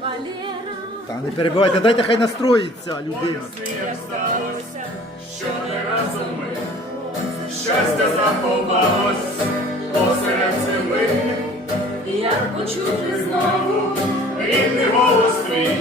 Валера, Та не перебивайте, дайте хай настроїться людина. що не разом ми. Щастя заховалось посеред зими, як почути знову рідний голос твій,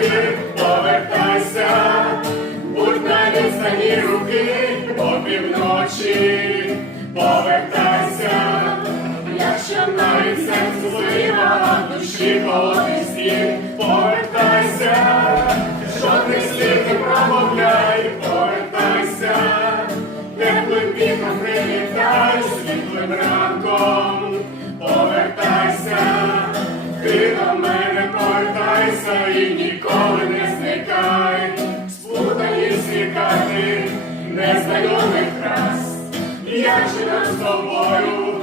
птахи, повертайся, будь на відстані руки, опівночі, повертайся, якщо навіть серце злива, душі сніг, повертайся, незнайомих фраз, як же з тобою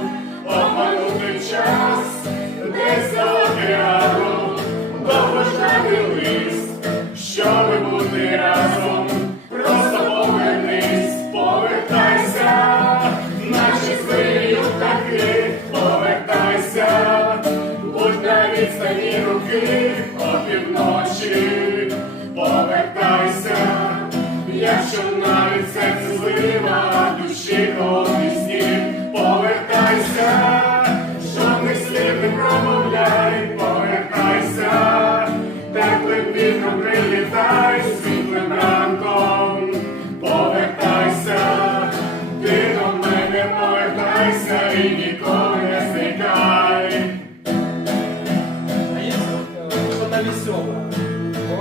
обманути час, десь за океаном, довгожданий лист, щоби бути разом, просто повернись, повертайся, наші звирі птахи, повертайся, будь на відстані руки, опівночі, повертайся, весело.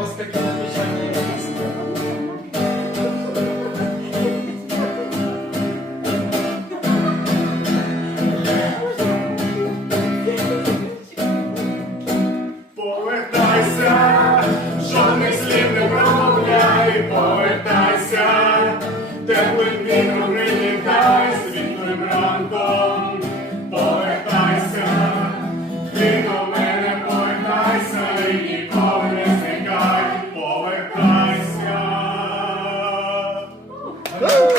Ось такі напечальні пісні. Повертайся, жодних слів не промовляй, повертайся, теплим вітром прилітай, світлим ранком, повертайся, ти Woo!